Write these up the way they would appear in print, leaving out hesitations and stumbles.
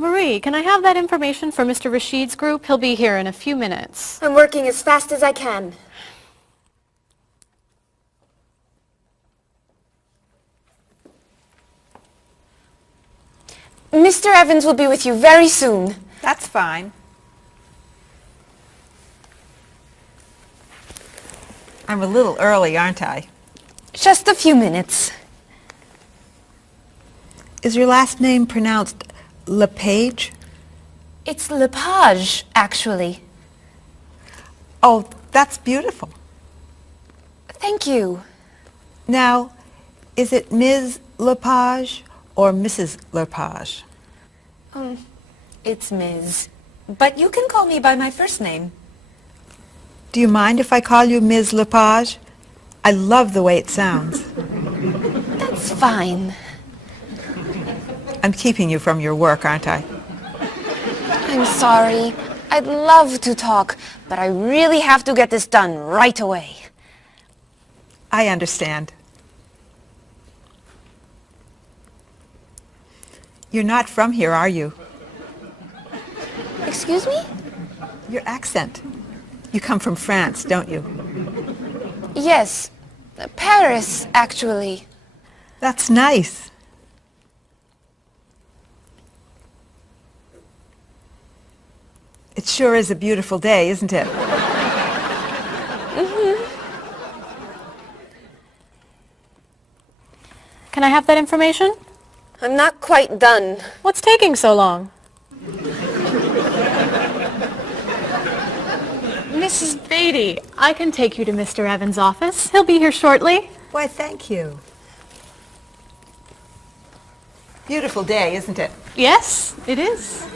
Marie, can I have that information for Mr. Rashid's group? He'll be here in a few minutes. I'm working as fast as I can. Mr. Evans will be with you very soon. That's fine. I'm a little early, aren't I? Just a few minutes. Is your last name pronounced LePage? It's Lepage, actually. Oh, that's beautiful. Thank you. Now, is it Ms. Lepage or Mrs. Lepage? It's Ms. But you can call me by my first name. Do you mind if I call you Ms. Lepage? I love the way it sounds. That's fine. I'm keeping you from your work, aren't I? I'm sorry. I'd love to talk, but I really have to get this done right away. I understand. You're not from here, are you? Excuse me? Your accent. You come from France, don't you? Yes. Paris, actually. That's nice. It sure is a beautiful day, isn't it? Can I have that information? I'm not quite done. What's taking so long? Mrs. Beatty, I can take you to Mr. Evans' office. He'll be here shortly. Why, thank you. Beautiful day, isn't it? Yes, it is.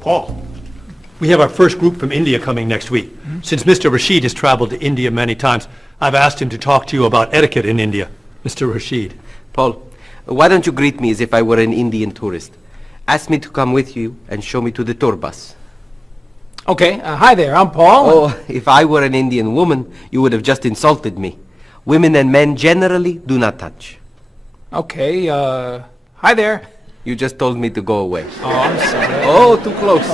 Paul, we have our first group from India coming next week. Since Mr. Rashid has traveled to India many times, I've asked him to talk to you about etiquette in India. Mr. Rashid. Paul, why don't you greet me as if I were an Indian tourist? Ask me to come with you and show me to the tour bus. Okay, hi there, I'm Paul. Oh, if I were an Indian woman, you would have just insulted me. Women and men generally do not touch. Okay, hi there. You just told me to go away. Oh, I'm sorry. Oh, too close.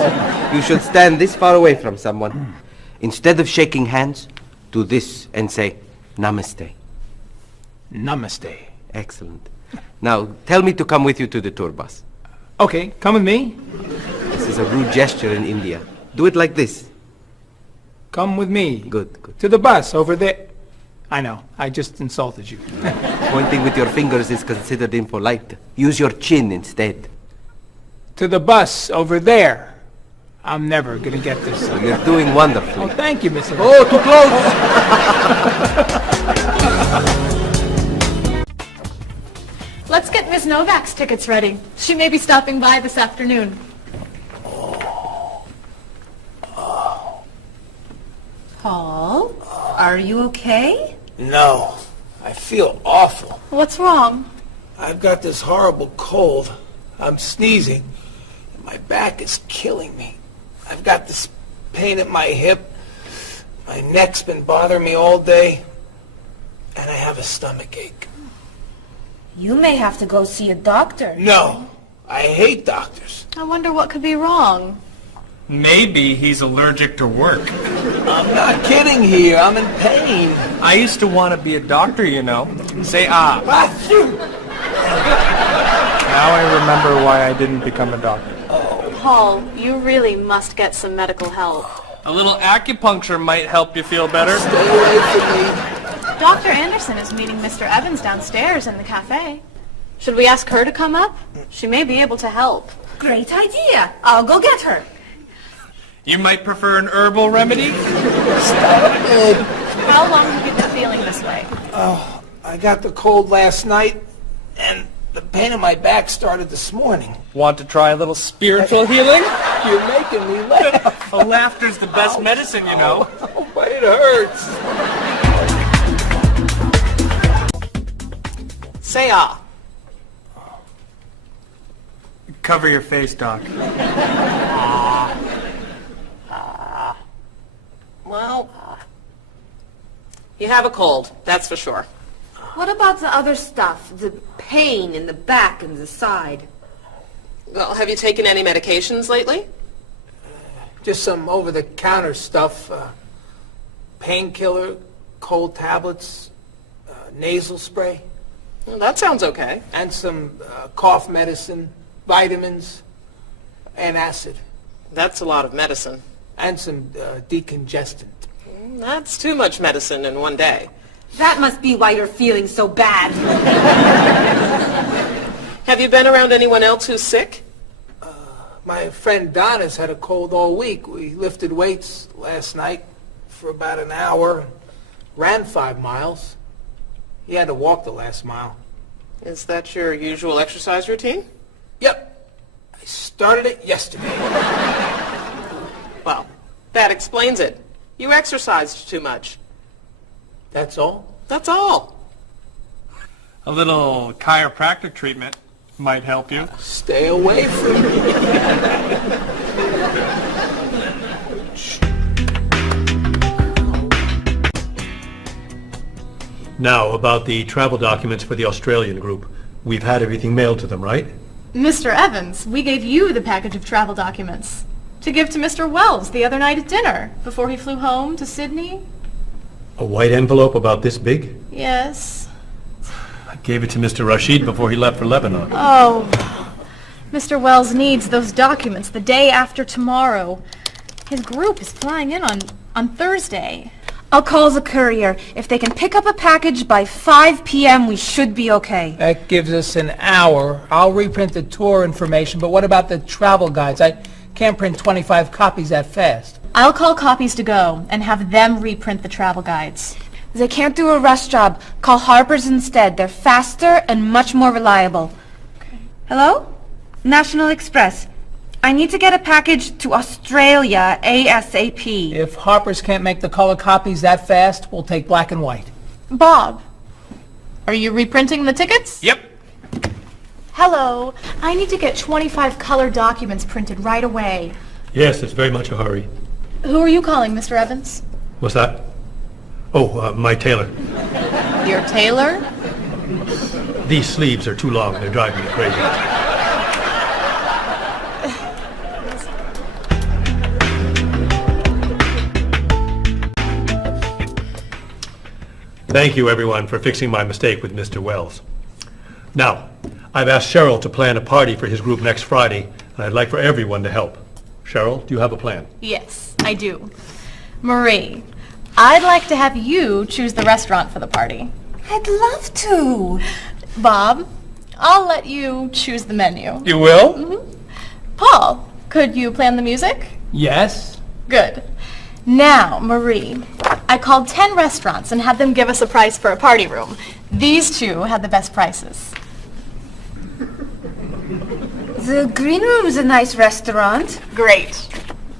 You should stand this far away from someone. Instead of shaking hands, do this and say, Namaste. Namaste. Excellent. Now, tell me to come with you to the tour bus. Okay, come with me. This is a rude gesture in India. Do it like this. Come with me. Good, good. To the bus over there. I know, I just insulted you. Pointing with your fingers is considered impolite. Use your chin instead. To the bus over there. I'm never gonna get this. You're doing wonderfully. Oh, thank you, Mr. Oh, too close! Let's get Ms. Novak's tickets ready. She may be stopping by this afternoon. Paul, are you okay? No, I feel awful. What's wrong? I've got this horrible cold. I'm sneezing, and my back is killing me. I've got this pain at my hip. My neck's been bothering me all day, and I have a stomach ache. You may have to go see a doctor. No, I hate doctors. I wonder what could be wrong. Maybe he's allergic to work. I'm not kidding here. I'm in pain. I used to want to be a doctor, you know. Say ah. Now I remember why I didn't become a doctor. Paul, you really must get some medical help. A little acupuncture might help you feel better. Stay away from me. Dr. Anderson is meeting Mr. Evans downstairs in the cafe. Should we ask her to come up? She may be able to help. Great idea. I'll go get her. You might prefer an herbal remedy? Stop it. How long have you been feeling this way? Oh, I got the cold last night, and the pain in my back started this morning. Want to try a little spiritual healing? You're making me laugh. Oh, laughter's the best medicine, you know. Oh, but it hurts. Say ah. Cover your face, Doc. Well, you have a cold, that's for sure. What about the other stuff? The pain in the back and the side? Well, have you taken any medications lately? Just some over-the-counter stuff. Painkiller, cold tablets, nasal spray. Well, that sounds okay. And some cough medicine, vitamins, and acid. That's a lot of medicine. And some decongestant. That's too much medicine in one day. That must be why you're feeling so bad. Have you been around anyone else who's sick? My friend Donna's had a cold all week. We lifted weights last night for about an hour, ran 5 miles. He had to walk the last mile. Is that your usual exercise routine? Yep. I started it yesterday. Well, that explains it. You exercised too much. That's all? That's all. A little chiropractic treatment might help you. Stay away from me. Now, about the travel documents for the Australian group. We've had everything mailed to them, right? Mr. Evans, we gave you the package of travel documents to give to Mr. Wells the other night at dinner before he flew home to Sydney. A white envelope about this big? Yes. I gave it to Mr. Rashid before he left for Lebanon. Oh, Mr. Wells needs those documents the day after tomorrow. His group is flying in on Thursday. I'll call the courier. If they can pick up a package by 5 p.m., we should be okay. That gives us an hour. I'll reprint the tour information, but what about the travel guides? I can't print 25 copies that fast. I'll call Copies to Go and have them reprint the travel guides. They can't do a rush job. Call Harper's instead. They're faster and much more reliable. Okay. Hello? National Express. I need to get a package to Australia ASAP. If Harper's can't make the color copies that fast, we'll take black and white. Bob, are you reprinting the tickets? Yep. Hello. I need to get 25 color documents printed right away. Yes, it's very much a hurry. Who are you calling, Mr. Evans? What's that? Oh, my tailor. Your tailor? These sleeves are too long. They're driving me crazy. Thank you, everyone, for fixing my mistake with Mr. Wells. Now, I've asked Cheryl to plan a party for his group next Friday, and I'd like for everyone to help. Cheryl, do you have a plan? Yes, I do. Marie, I'd like to have you choose the restaurant for the party. I'd love to. Bob, I'll let you choose the menu. You will? Mm-hmm. Paul, could you plan the music? Yes. Good. Now, Marie, I called 10 restaurants and had them give us a price for a party room. These two had the best prices. The Green Room's a nice restaurant. Great.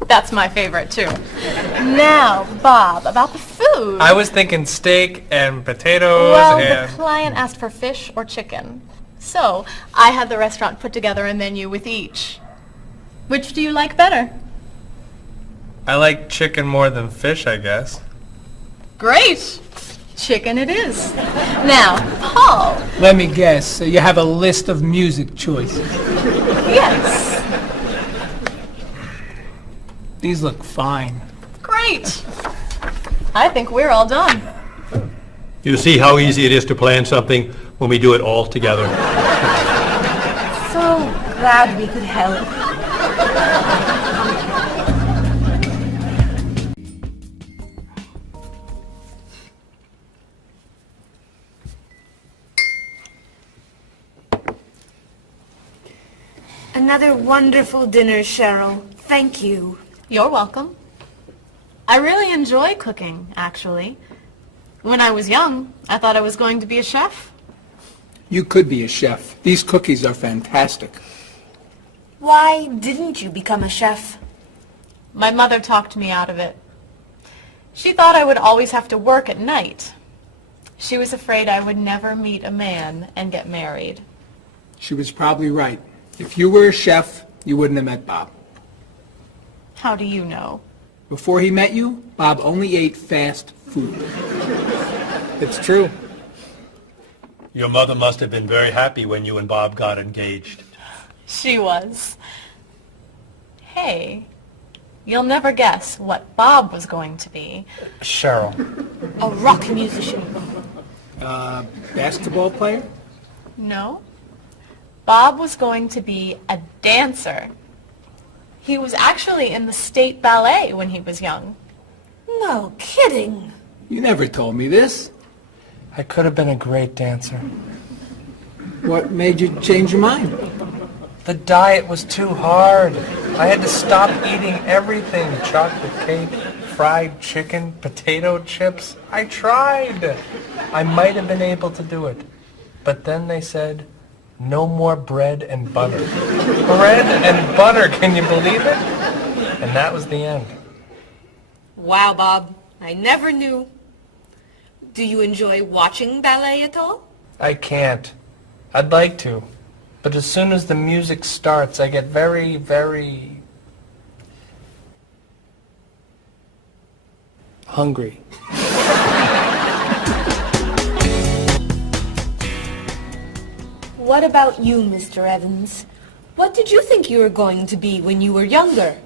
That's my favorite, too. Now, Bob, about the food. I was thinking steak and potatoes Well, and... the client asked for fish or chicken. So, I had the restaurant put together a menu with each. Which do you like better? I like chicken more than fish, I guess. Great. Chicken it is. Now, Paul. Let me guess. You have a list of music choices. Yes. These look fine. Great. I think we're all done. You see how easy it is to plan something when we do it all together. So glad we could help. Another wonderful dinner, Cheryl. Thank you. You're welcome. I really enjoy cooking, actually. When I was young, I thought I was going to be a chef. You could be a chef. These cookies are fantastic. Why didn't you become a chef? My mother talked me out of it. She thought I would always have to work at night. She was afraid I would never meet a man and get married. She was probably right. If you were a chef, you wouldn't have met Bob. How do you know? Before he met you, Bob only ate fast food. It's true. Your mother must have been very happy when you and Bob got engaged. She was. Hey, you'll never guess what Bob was going to be. Cheryl. A rock musician. Basketball player? No. Bob was going to be a dancer. He was actually in the state ballet when he was young. No kidding. You never told me this. I could have been a great dancer. What made you change your mind? The diet was too hard. I had to stop eating everything. Chocolate cake, fried chicken, potato chips. I tried. I might have been able to do it. But then they said, no more bread and butter. Bread and butter, can you believe it? And that was the end. Wow, Bob. I never knew. Do you enjoy watching ballet at all? I can't. I'd like to. But as soon as the music starts, I get very, very hungry. What about you, Mr. Evans? What did you think you were going to be when you were younger?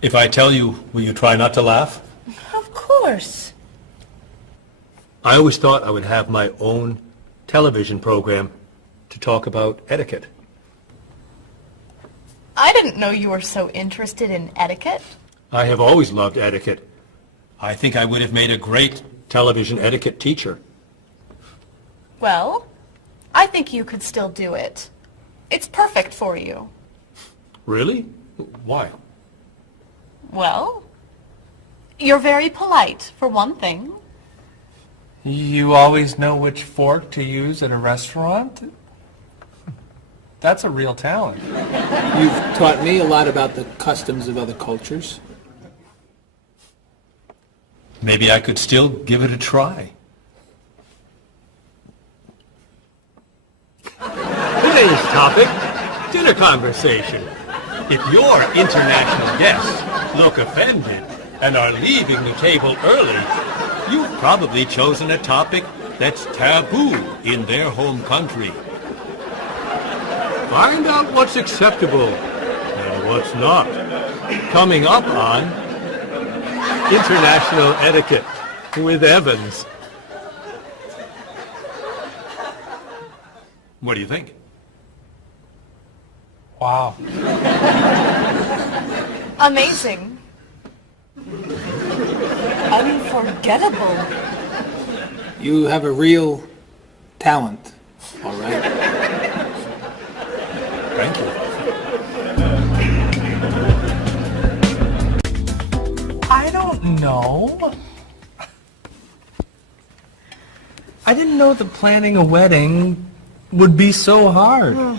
If I tell you, will you try not to laugh? Of course. I always thought I would have my own television program to talk about etiquette. I didn't know you were so interested in etiquette. I have always loved etiquette. I think I would have made a great television etiquette teacher. Well, I think you could still do it. It's perfect for you. Really? Why? Well, you're very polite, for one thing. You always know which fork to use at a restaurant? That's a real talent. You've taught me a lot about the customs of other cultures. Maybe I could still give it a try. Today's topic, dinner conversation. If your international guests look offended and are leaving the table early, you've probably chosen a topic that's taboo in their home country. Find out what's acceptable and what's not. Coming up on International Etiquette with Evans. What do you think? Wow. Amazing. Unforgettable. You have a real talent, all right? Thank you. I don't know. I didn't know that planning a wedding would be so hard.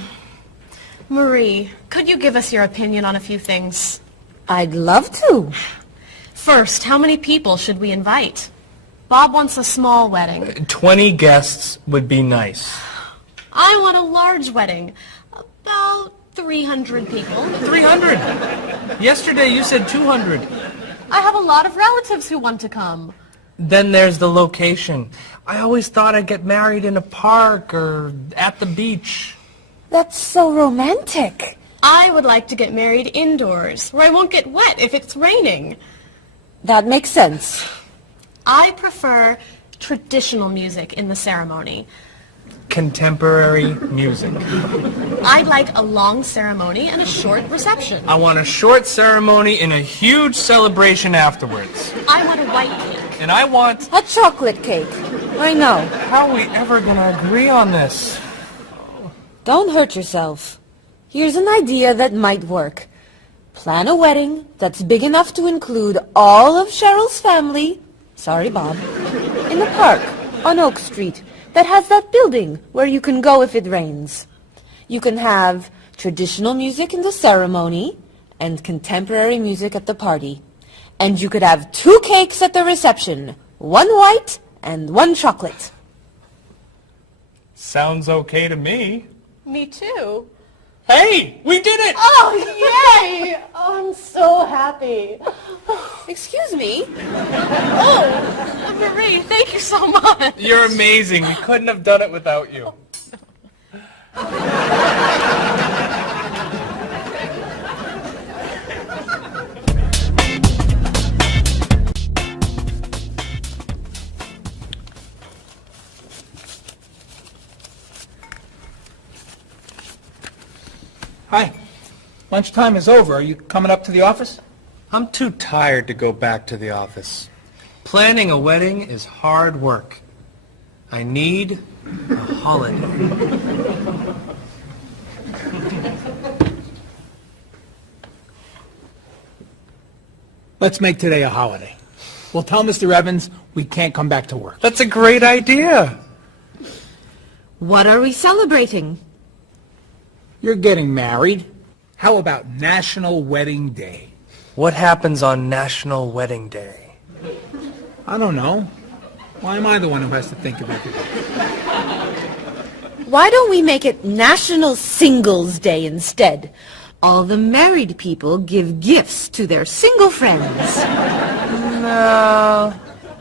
Marie, could you give us your opinion on a few things? I'd love to. First, how many people should we invite? Bob wants a small wedding. 20 guests would be nice. I want a large wedding. About 300 people. 300. Yesterday you said 200. I have a lot of relatives who want to come. Then there's the location. I always thought I'd get married in a park or at the beach. That's so romantic. I would like to get married indoors, where I won't get wet if it's raining. That makes sense. I prefer traditional music in the ceremony. Contemporary music. I'd like a long ceremony and a short reception. I want a short ceremony and a huge celebration afterwards. I want a white cake. And I want... A chocolate cake. I know. How are we ever going to agree on this? Don't hurt yourself. Here's an idea that might work. Plan a wedding that's big enough to include all of Cheryl's family, sorry Bob, in a park on Oak Street that has that building where you can go if it rains. You can have traditional music in the ceremony and contemporary music at the party. And you could have 2 cakes at the reception, 1 white and 1 chocolate. Sounds okay to me. Me too. Hey, we did it! Oh, yay! Oh, I'm so happy. Excuse me? Oh, Marie, thank you so much. You're amazing. We couldn't have done it without you. Hi. Lunchtime is over. Are you coming up to the office? I'm too tired to go back to the office. Planning a wedding is hard work. I need a holiday. Let's make today a holiday. We'll tell Mr. Evans we can't come back to work. That's a great idea. What are we celebrating? You're getting married. How about National Wedding Day? What happens on National Wedding Day? I don't know. Why am I the one who has to think of everything? Why don't we make it National Singles Day instead? All the married people give gifts to their single friends. No,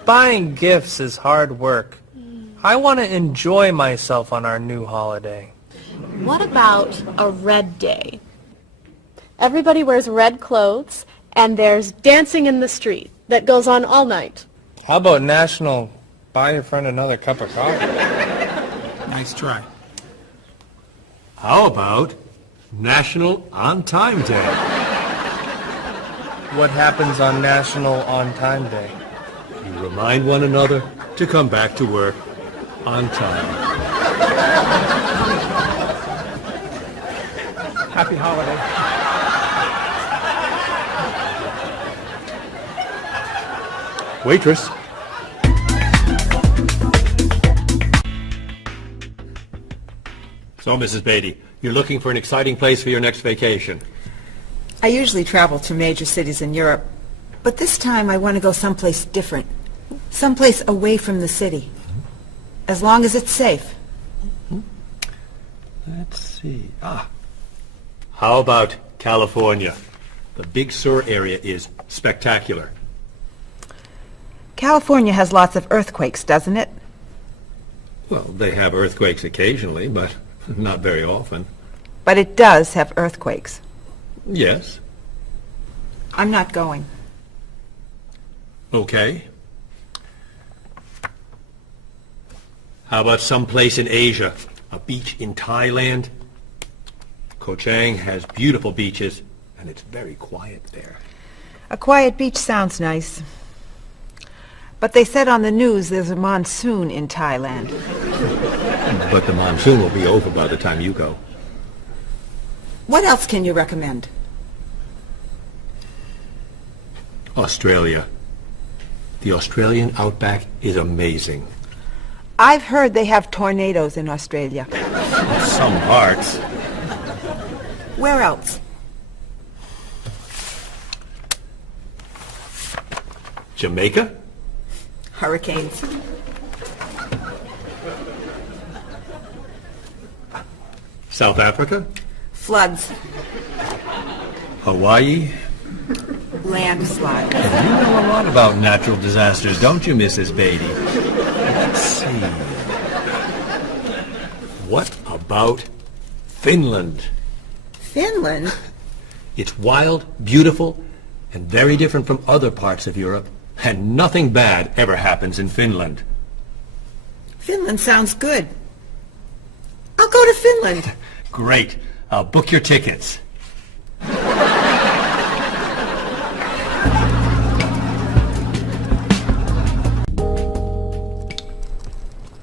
buying gifts is hard work. I want to enjoy myself on our new holiday. What about a red day? Everybody wears red clothes, and there's dancing in the street that goes on all night. How about National Buy Your Friend Another Cup of Coffee? Nice try. How about National On Time Day? What happens on National On Time Day? You remind one another to come back to work on time. Happy holiday. Waitress. So, Mrs. Beatty, you're looking for an exciting place for your next vacation. I usually travel to major cities in Europe, but this time I want to go someplace different. Someplace away from the city. As long as it's safe. Let's see. How about California? The Big Sur area is spectacular. California has lots of earthquakes, doesn't it? Well, they have earthquakes occasionally, but not very often. But it does have earthquakes. Yes. I'm not going. Okay. How about someplace in Asia? A beach in Thailand? Koh Chang has beautiful beaches, and it's very quiet there. A quiet beach sounds nice. But they said on the news there's a monsoon in Thailand. But the monsoon will be over by the time you go. What else can you recommend? Australia. The Australian outback is amazing. I've heard they have tornadoes in Australia. Some parts. Where else? Jamaica? Hurricanes. South Africa? Floods. Hawaii? Landslides. You know a lot about natural disasters, don't you, Mrs. Beatty? Let's see. What about Finland? Finland? It's wild, beautiful, and very different from other parts of Europe. And nothing bad ever happens in Finland. Finland sounds good. I'll go to Finland. Great. I'll book your tickets.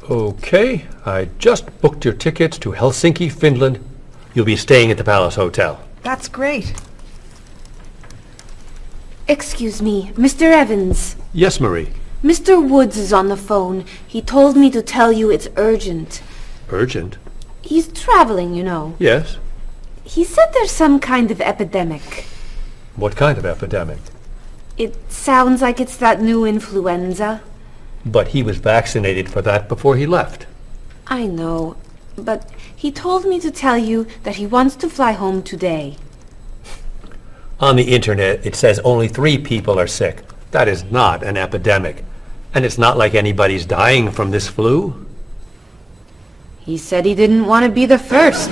Okay, I just booked your tickets to Helsinki, Finland. You'll be staying at the Palace Hotel. That's great. Excuse me, Mr. Evans. Yes, Marie. Mr. Woods is on the phone. He told me to tell you it's urgent. Urgent? He's traveling, you know. Yes. He said there's some kind of epidemic. What kind of epidemic? It sounds like it's that new influenza. But he was vaccinated for that before he left. I know, but He told me to tell you that he wants to fly home today. On the internet, it says only 3 people are sick. That is not an epidemic. And it's not like anybody's dying from this flu. He said he didn't want to be the first.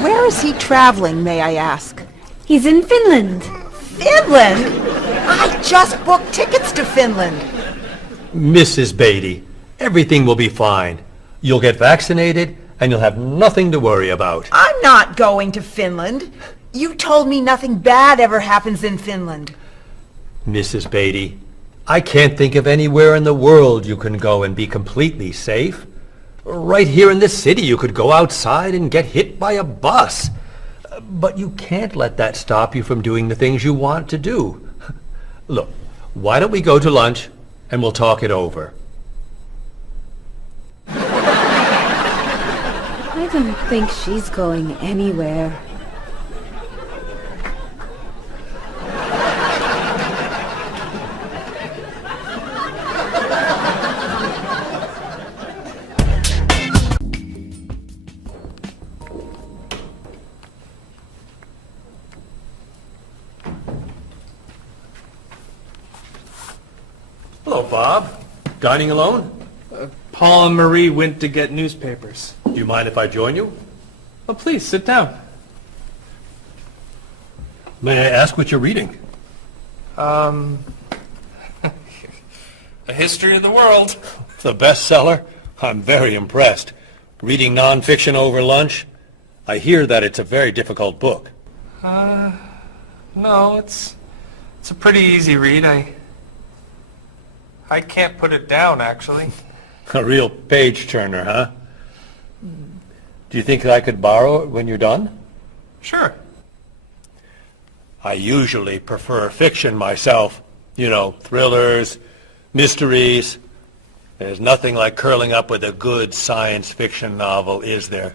Where is he traveling, may I ask? He's in Finland. Finland? I just booked tickets to Finland. Mrs. Beatty, everything will be fine. You'll get vaccinated, and you'll have nothing to worry about. I'm not going to Finland. You told me nothing bad ever happens in Finland. Mrs. Beatty, I can't think of anywhere in the world you can go and be completely safe. Right here in this city, you could go outside and get hit by a bus. But you can't let that stop you from doing the things you want to do. Look, why don't we go to lunch and we'll talk it over? I don't think she's going anywhere. Hello, Bob. Dining alone? Paul and Marie went to get newspapers. Do you mind if I join you? Oh, please, sit down. May I ask what you're reading? A history of the world. The bestseller? I'm very impressed. Reading nonfiction over lunch? I hear that it's a very difficult book. No, it's a pretty easy read. I can't put it down, actually. A real page-turner, huh? Do you think I could borrow it when you're done? Sure. I usually prefer fiction myself. You know, thrillers, mysteries. There's nothing like curling up with a good science fiction novel, is there?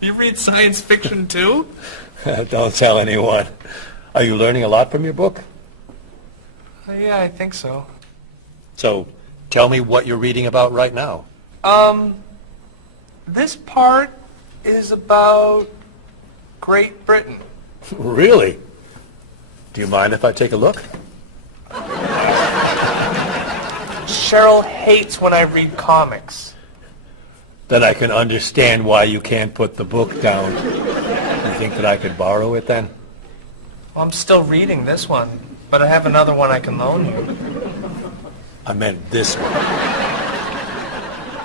You read science fiction, too? Don't tell anyone. Are you learning a lot from your book? Yeah, I think so. So, tell me what you're reading about right now. This part is about Great Britain. Really? Do you mind if I take a look? Cheryl hates when I read comics. Then I can understand why you can't put the book down. You think that I could borrow it then? Well, I'm still reading this one, but I have another one I can loan you. I meant this one.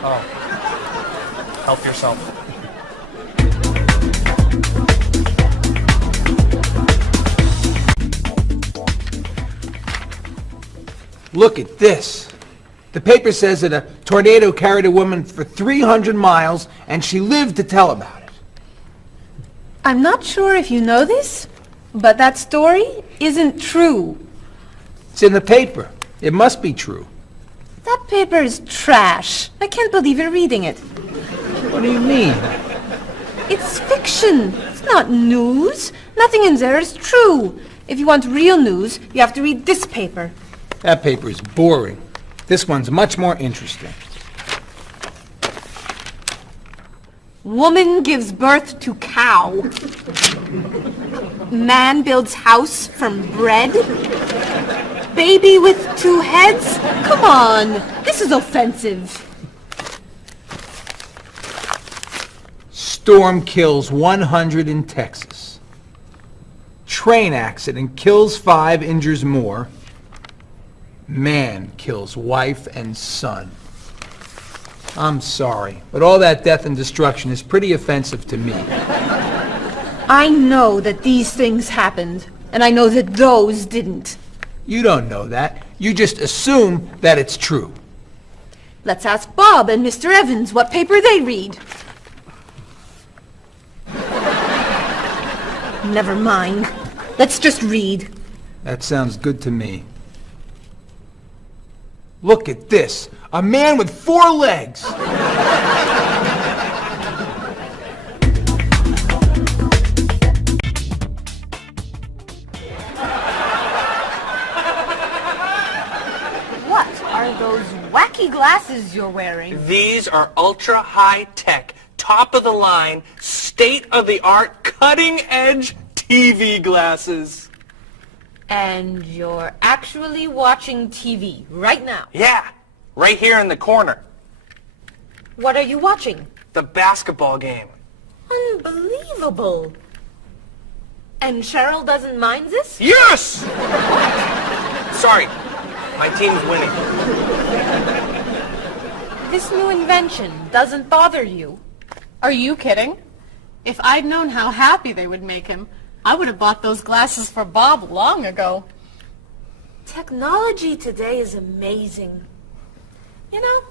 Oh. Help yourself. Look at this. The paper says that a tornado carried a woman for 300 miles, and she lived to tell about it. I'm not sure if you know this, but that story isn't true. It's in the paper. It must be true. That paper is trash. I can't believe you're reading it. What do you mean? It's fiction. It's not news. Nothing in there is true. If you want real news, you have to read this paper. That paper is boring. This one's much more interesting. Woman gives birth to cow. Man builds house from bread. Baby with 2 heads? Come on, this is offensive. Storm kills 100 in Texas. Train accident kills 5, injures more. Man kills wife and son. I'm sorry, but all that death and destruction is pretty offensive to me. I know that these things happened, and I know that those didn't. You don't know that. You just assume that it's true. Let's ask Bob and Mr. Evans what paper they read. Never mind. Let's just read. That sounds good to me. Look at this. A man with 4 legs. What are those wacky glasses you're wearing? These are ultra high-tech, top-of-the-line, state-of-the-art, cutting-edge TV glasses. And you're actually watching TV right now. Yeah, right here in the corner. What are you watching? The basketball game. Unbelievable. And Cheryl doesn't mind this? Yes! Sorry, my team's winning. This new invention doesn't bother you. Are you kidding? If I'd known how happy they would make him, I would have bought those glasses for Bob long ago. Technology today is amazing. You know,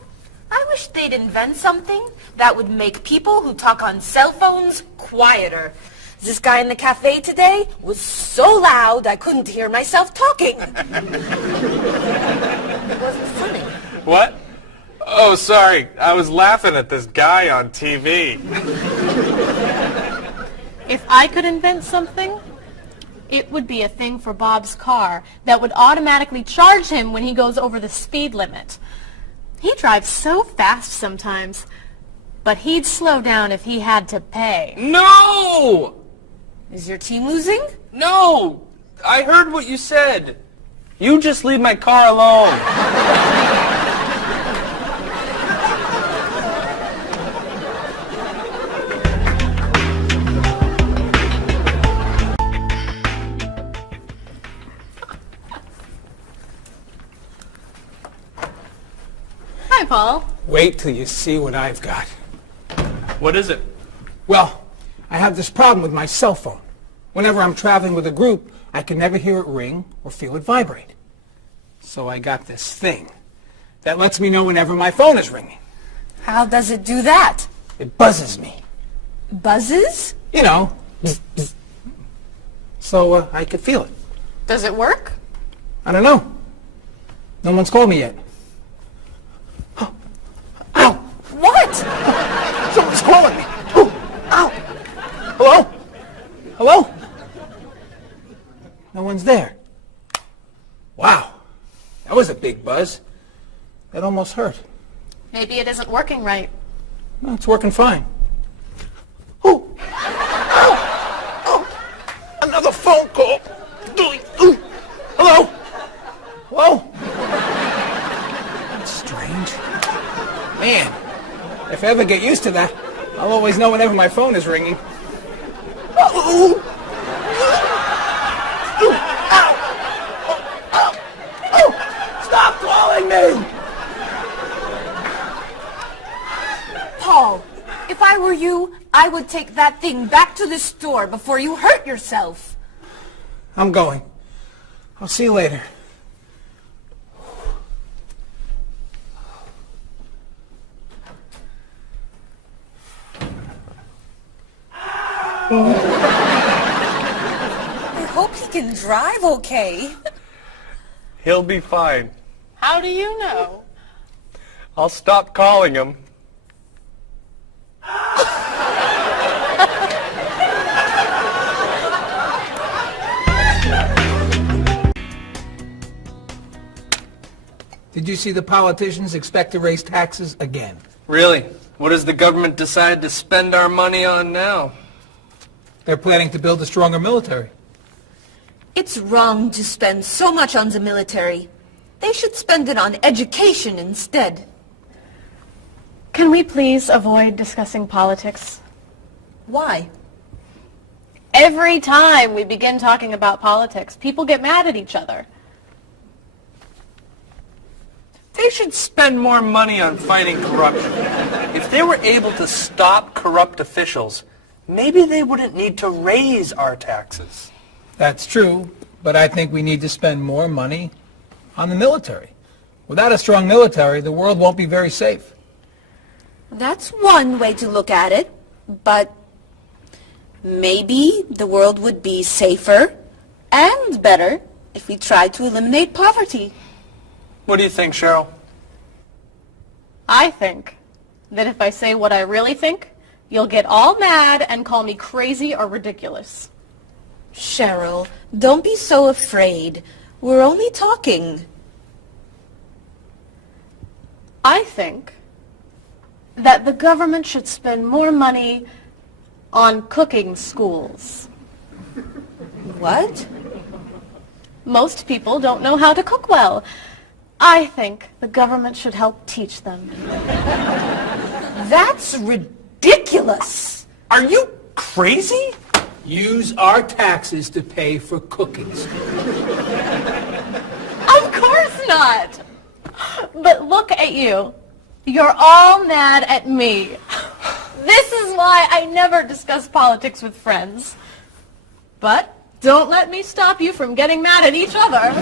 I wish they'd invent something that would make people who talk on cell phones quieter. This guy in the cafe today was so loud I couldn't hear myself talking. It wasn't funny. What? Oh, sorry. I was laughing at this guy on TV. If I could invent something, it would be a thing for Bob's car that would automatically charge him when he goes over the speed limit. He drives so fast sometimes, but he'd slow down if he had to pay. No! Is your team losing? No! I heard what you said. You just leave my car alone. Hi, Paul. Wait till you see what I've got. What is it? Well, I have this problem with my cell phone. Whenever I'm traveling with a group, I can never hear it ring or feel it vibrate. So I got this thing that lets me know whenever my phone is ringing. How does it do that? It buzzes me. Buzzes? You know, bzz, bzz. So I could feel it. Does it work? I don't know. No one's called me yet. Ow! What? Someone's calling me. Ow! Hello? Hello? No one's there. Wow. That was a big buzz. That almost hurt. Maybe it isn't working right. No, it's working fine. Ooh. Ow! Oh! Another phone call. Ooh. Hello? Hello? That's strange. Man, if I ever get used to that, I'll always know whenever my phone is ringing. Oh! Stop calling me! Paul, if I were you, I would take that thing back to the store before you hurt yourself. I'm going. I'll see you later. I hope he can drive okay. He'll be fine. How do you know? I'll stop calling him. Did you see the politicians expect to raise taxes again? Really? What has the government decided to spend our money on now? They're planning to build a stronger military. It's wrong to spend so much on the military. They should spend it on education instead. Can we please avoid discussing politics? Why? Every time we begin talking about politics, people get mad at each other. They should spend more money on fighting corruption. If they were able to stop corrupt officials, maybe they wouldn't need to raise our taxes. That's true, but I think we need to spend more money on the military. Without a strong military, the world won't be very safe. That's one way to look at it, but maybe the world would be safer and better if we tried to eliminate poverty. What do you think, Cheryl? I think that if I say what I really think, you'll get all mad and call me crazy or ridiculous. Cheryl, don't be so afraid. We're only talking. I think that the government should spend more money on cooking schools. What? Most people don't know how to cook well. I think the government should help teach them. That's ridiculous. Are you crazy? Use our taxes to pay for cooking school. Of course not. But look at you. You're all mad at me. This is why I never discuss politics with friends. But don't let me stop you from getting mad at each other.